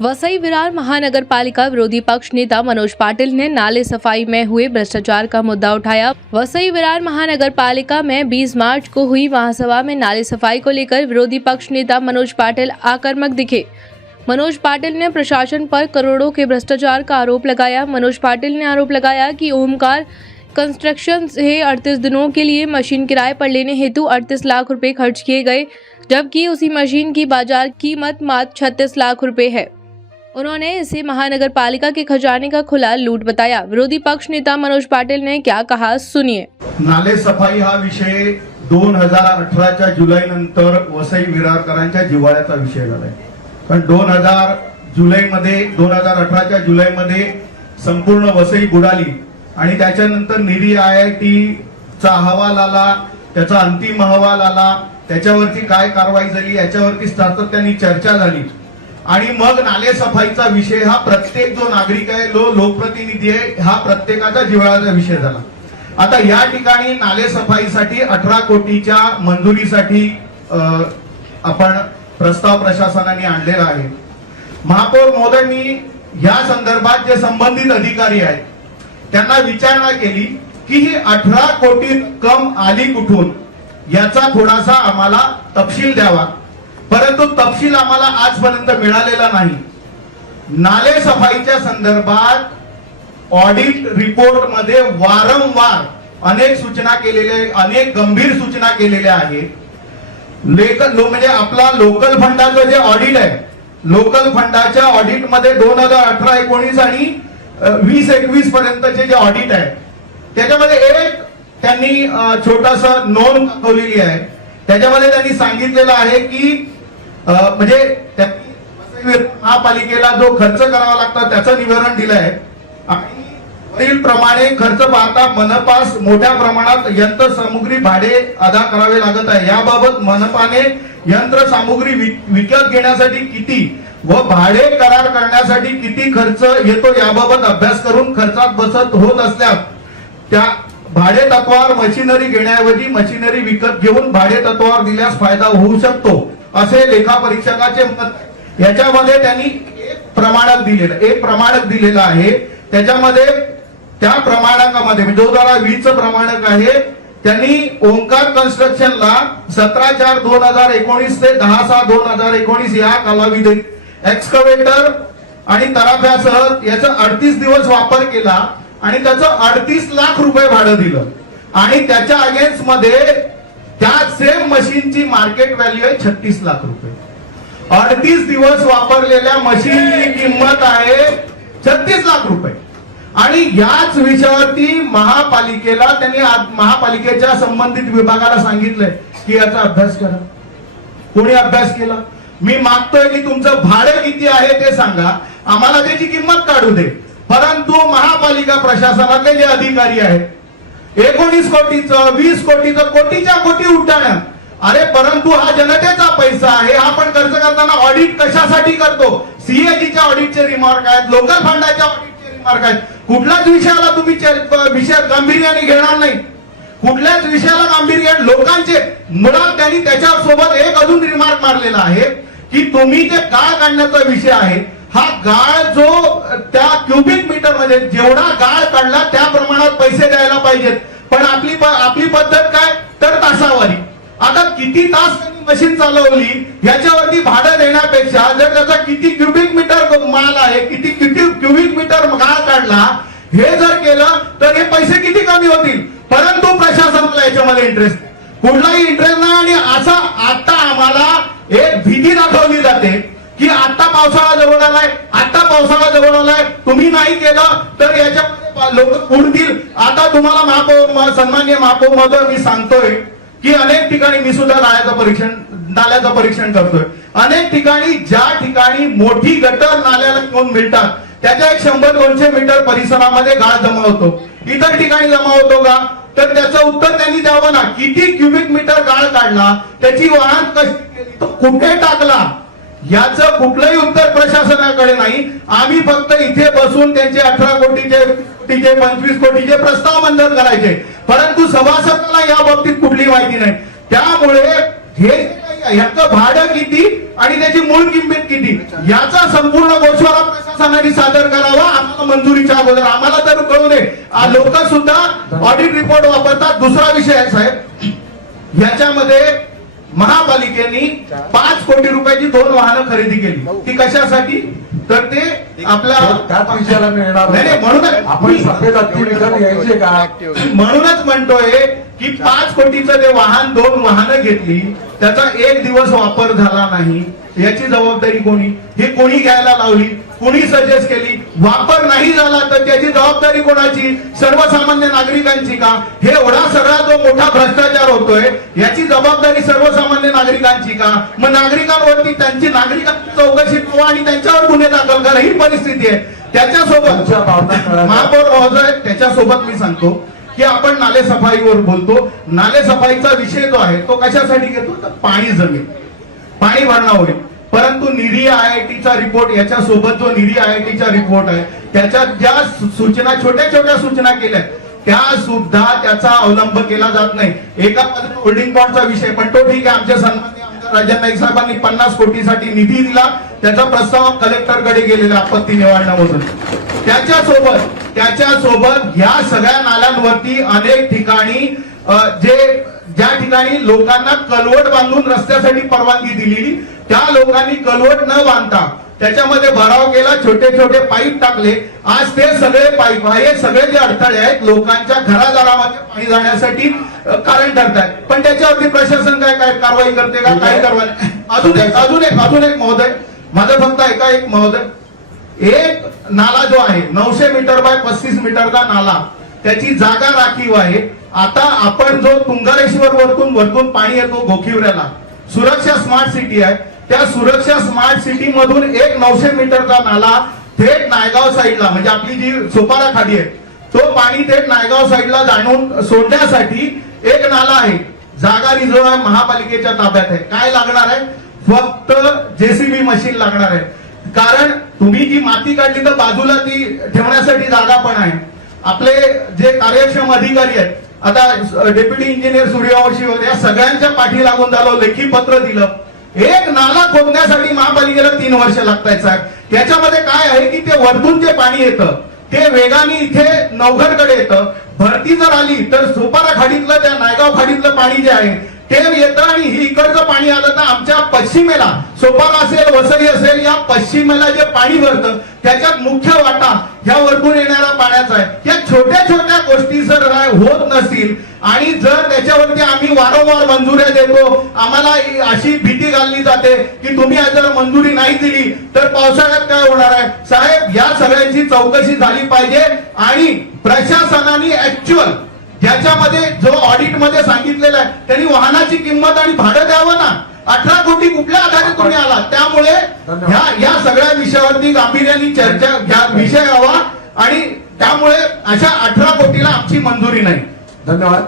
वसई विरार महानगर पालिका विरोधी पक्ष नेता मनोज पाटिल ने नाले सफाई में हुए भ्रष्टाचार का मुद्दा उठाया। वसई विरार महानगर पालिका में 20 मार्च को हुई महासभा में नाले सफाई को लेकर विरोधी पक्ष नेता मनोज पाटिल आक्रामक दिखे। मनोज पाटिल ने प्रशासन पर करोड़ों के भ्रष्टाचार का आरोप लगाया। मनोज पाटिल ने आरोप लगाया कि ओमकार कंस्ट्रक्शन से 38 दिनों के लिए मशीन किराए पर लेने हेतु 38 लाख रुपए खर्च किए गए, जबकि उसी मशीन की बाजार कीमत मात्र 36 लाख रुपए है। उन्होंने इसे महानगर पालिका के खजाने का खुला लूट बताया। विरोधी पक्ष नेता मनोज पाटिल ने क्या कहा, सुनिए। नाले सफाई हा विषय 2018च्या जुलै नंतर वसई विरारकरांच्या जिव्हाळ्याचा विषय झालाय। कारण 2018च्या जुलैमध्ये संपूर्ण वसई बुडाली आणि त्याच्यानंतर निरी IIT चा अहवाल आला, त्याचा अंतिम अहवाल आला, त्याच्यावरती काय कारवाई झाली याच्यावरती सातत्याने चर्चा झाली आणि मग नाले सफाईचा विषय हा प्रत्येक जो नागरिक आहे, लोकप्रतिनिधी आहे, हा प्रत्येकाचा जिव्हाळ्याचा विषय झाला। आता या ठिकाणी नाले सफाईसाठी 18 कोटीच्या मंजुरीसाठी आपण प्रस्ताव प्रशासनाने आणलेला आहे। महापौर महोदय, मी या संदर्भात जे संबंधित अधिकारी आहेत त्यांना विचारणा केली की ही 18 कोटी रक्कम आली कुठून, याचा थोडासा आम्हाला तपशील द्यावा, परंतु तपशील आम्हाला आजपर्यंत मिळालेला नाही। नाले सफाईच्या संदर्भात ऑडिट रिपोर्ट मध्ये वारंवार अनेक सूचना केलेल्या, अनेक गंभीर सूचना केलेल्या आहेत। म्हणजे आपला लोकल फंडाचं जे ऑडिट आहे, लोकल फंडाच्या ऑडिट मध्ये 2018-19 आणि 20-21 पर्यंतचे जे ऑडिट आहे त्याच्यामध्ये एक त्यांनी छोटासा नोंद दाखवलेली आहे। त्याच्यामध्ये त्यांनी सांगितलेलं आहे की म्हणजे महापालिकेला जो खर्च करावा लागतो त्याचं विवरण दिलं आहे आणि वरील प्रमाणे खर्च पाहता मनपास मोठ्या प्रमाणात यंत्रसामुग्री भाडे अदा करावे लागत आहे। याबाबत मनपाने यंत्रसामुग्री विकत घेण्यासाठी किती व भाडे करार करण्यासाठी किती खर्च येतो याबाबत अभ्यास करून खर्चात बचत होत असल्यास त्या भाडे तत्वावर मशिनरी घेण्याऐवजी मशिनरी विकत घेऊन भाडे तत्वावर दिल्यास फायदा होऊ शकतो असे लेखापरीक्षकाचे मत। याच्यामध्ये त्यांनी एक प्रमाणक दिलेलं आहे। त्याच्यामध्ये त्या प्रमाणकामध्ये 2020 चं प्रमाणक आहे। त्यांनी ओमकार कन्स्ट्रक्शनला 17/4/2019 ते 10/6/2019 या कालावधीत एक्सकव्हेटर आणि तराफ्यासह याचा 38 दिवस वापर केला आणि त्याचं 38 लाख रुपये भाडं दिलं आणि त्याच्या अगेन्स्ट मध्ये त्या सेम मशीनची मार्केट व्हॅल्यू आहे 36 लाख रुपये। 38 दिवस वापरलेल्या मशीनची किंमत आहे 36 लाख रुपये आणि याच विषयावरती महापालिकेला त्यांनी महापालिकेच्या संबंधित विभागाला सांगितलंय की याचा अभ्यास करा। कोणी अभ्यास केला? मी मागतोय की तुमचं भाडं किती आहे ते सांगा, आम्हाला त्याची किंमत काढू दे। परंतु महापालिका प्रशासनातले जे अधिकारी आहेत 19 कोटीचं 20 कोटीचं कोटीच्या कोटी उठाण्यात, अरे परंतु हा जनतेचा पैसा आहे। आपण खर्च करताना ऑडिट कशासाठी करतो? सीएजीच्या ऑडिटचे रिमार्क आहेत, लोकल फंडाच्या ऑडिटचे रिमार्क आहेत। कुठल्याच विषयाला तुम्ही विषय गांभीर्याने घेणार नाही, कुठल्याच विषयाला गांभीर्य लोकांचे मुळात त्यांनी त्याच्यासोबत एक अजून रिमार्क मारलेला आहे की तुम्ही जे गाळ काढण्याचा विषय आहे, हा गाळ जो त्या क्युबिक मीटर मध्ये जेवढा गाळ काढला त्या प्रमाणात पैसे द्यायला पाहिजेत, पण आपली पद्धत काय तर तासावारी। आता किती तास मशीन चालवली याच्यावरती भाडं देण्यापेक्षा जर त्याचा किती क्युबिक मीटर माल आहे, किती क्युबिक मीटर गाळ काढला हे जर केलं तर हे पैसे किती कमी होतील। परंतु प्रशासनाला याच्यामध्ये इंटरेस्ट, कुठलाही इंटरेस्ट नाही आणि असा आता आम्हाला एक भीती दाखवली जाते की आता पावसाळा जवळ आलाय, तुम्ही नाही केलं तर याच्यामध्ये लोक उडतील। आता तुम्हाला सन्माननीय महापौर महोदय, मी सांगतोय की अनेक ठिकाणी मी सुद्धा नाल्याचं परीक्षण करतोय। अनेक ठिकाणी ज्या ठिकाणी मोठी गटर नाल्याला घेऊन मिळतात त्याच्या 100-200 मीटर परिसरामध्ये गाळ जमा होतो, इतर ठिकाणी जमा होतो का? तर त्याचं उत्तर त्यांनी द्यावं ना। किती क्युबिक मीटर गाळ काढला, त्याची वाहन कशी केली, तो कुठे टाकला, याचं कुठलंही उत्तर प्रशासनाकडे नाही। आम्ही फक्त इथे बसून त्यांचे 18 कोटीचे 25 कोटीचे प्रस्ताव मंजूर करायचे, परंतु सभासदाला या बाबतीत कुठली माहिती नाही। त्यामुळे हे ह्याचं भाडं किती आणि त्याची मूळ किंमत किती याचा संपूर्ण गोषवारा प्रशासनाने सादर करावा आम्हाला मंजुरीच्या अगोदर. आम्हाला तर कळू दे. लोक सुद्धा ऑडिट रिपोर्ट वापरतात. दुसरा विषय आहे साहेब, याच्यामध्ये महापालिकेने 5 कोटी रुपयाची 2 वाहनं खरेदी केली. ती कशासाठी? तर ते आपल्या त्याच विषयाला मी येणार नाही, म्हणूनच आपण सफेद हत्ती विकत घ्यायचे का? म्हणूनच म्हणतोय की 5 कोटीचं ते वाहन 2 वाहनं घेतली, त्याचा 1 दिवस वापर झाला नाही. याची जबाबदारी कोणी? हे कोणी घ्यायला लावली? कोणी सजेस्ट केली? वापर नाही झाला तर त्याची जबाबदारी कोणाची? सर्वसामान्य नागरिकांची का? हे एवढा सगळा जो मोठा भ्रष्टाचार होतोय याची जबाबदारी सर्वसामान्य नागरिकांची का? मग नागरिकांवरती त्यांची नागरिकांची चौकशी व्हावी आणि त्यांच्यावर गुन्हे दाखल करा, ही परिस्थिती आहे. त्याच्यासोबत महापौर महोदय, त्याच्यासोबत मी सांगतो की आपण नाले सफाईवर बोलतो. नाले सफाईचा विषय जो आहे तो कशासाठी घेतो? तर पाणी जमेल, पाणी भरणा होईल. परंतु निरी IITचा रिपोर्ट, याच्या सोबत जो निरी IITचा रिपोर्ट आहे त्याच्यात ज्या सूचना, छोट्या छोट्या सूचना केल्या त्या सुद्धा त्याचा अवलंब केला जात नाही. एका बाजूला होल्डिंग बॉन्डचा विषय, पण तो ठीक आहे. आमच्या सन्माननीय आमदार राजन नाईक साहेबांनी 50 कोटीसाठी निधी दिला, त्याचा प्रस्ताव कलेक्टरकडे गेलेला आपत्ती निवारणामधून. त्याच्यासोबत ह्या सगळ्या नाल्यांवरती अनेक ठिकाणी ज्या ठिकाणी लोकांना कलवट बांधून रस्त्यासाठी परवानगी दिलेली, त्या लोकांनी कलवट न बांधता त्याच्यामध्ये भराव केला, छोटे छोटे पाईप टाकले. आज ते सगळे पाईप, हे सगळे जे अडथळे आहेत लोकांच्या घरादारामध्ये पाणी जाण्यासाठी कारण ठरतात. पण त्याच्यावरती प्रशासन काय कारवाई करते का? काही कारवाई. अजून एक महोदय, माझं फक्त एक महोदय, एक नाला जो आहे 900 मीटर बाय 35 मीटरचा नाला, त्याची जागा राखीव आहे. आता आपण जो तुंगारेश्वर वरतून पाणी येतो गोखिवऱ्याला, सुरक्षा स्मार्ट सिटी आहे, त्या सुरक्षा स्मार्ट सिटी मधून एक 900 मीटरचा नाला थेट नायगाव साईडला, म्हणजे आपली जी सोपारा खाडी आहे, तो पाणी थेट नायगाव साईडला जाणून सोडण्यासाठी एक नाला आहे. जागा रिझर्व महापालिकेच्या ताब्यात आहे. काय लागणार आहे? फक्त JCB मशीन लागणार आहे. कारण तुम्ही जी माती काढली तर बाजूला ती ठेवण्यासाठी जागा पण आहे. आपले जे कार्यक्षम अधिकारी आहेत, आता डेप्युटी इंजिनियर सूर्यवंशी होते, या सगळ्यांच्या पाठी लागून झालो, लेखी पत्र दिलं. एक नाला खोदण्यासाठी महापालिकेला 3 वर्ष लागतायत साहेब. त्याच्यामध्ये काय आहे की ते वरतून जे पाणी येतं ते वेगाने इथे नवघरकडे येतं. भरती जर आली तर सोपारा खाडीतलं, त्या नायगाव खाडीतलं पाणी जे आहे ते येतं आणि ही इकडचं पाणी आलं तर आमच्या पश्चिमेला, सोपारा असेल, वसई असेल, या पश्चिमेला जे पाणी भरतं त्याच्यात मुख्य वाटा ह्या वरतून येणाऱ्या पाण्याचा आहे. या छोट्या छोट्या गोष्टी जर होत नसतील आणि जर त्याच्यावरती आम्ही वारंवार मंजुऱ्या देतो, आम्हाला अशी भीती घालली जाते की तुम्ही जर मंजुरी नाही दिली तर पावसाळ्यात काय होणार आहे. साहेब, या सगळ्यांची चौकशी झाली पाहिजे आणि प्रशासनाने ऍक्च्युअल ज्याच्यामध्ये जो ऑडिट मध्ये सांगितलेलं आहे त्यांनी वाहनाची किंमत आणि भाडं द्यावं ना. 18 कोटी कुठल्या आधारे तुम्ही आला? त्यामुळे या सगळ्या विषयावरती गांभीर्याने चर्चा विषय हवा आणि त्यामुळे अशा 18 कोटीला आमची मंजुरी नाही. धन्यवाद.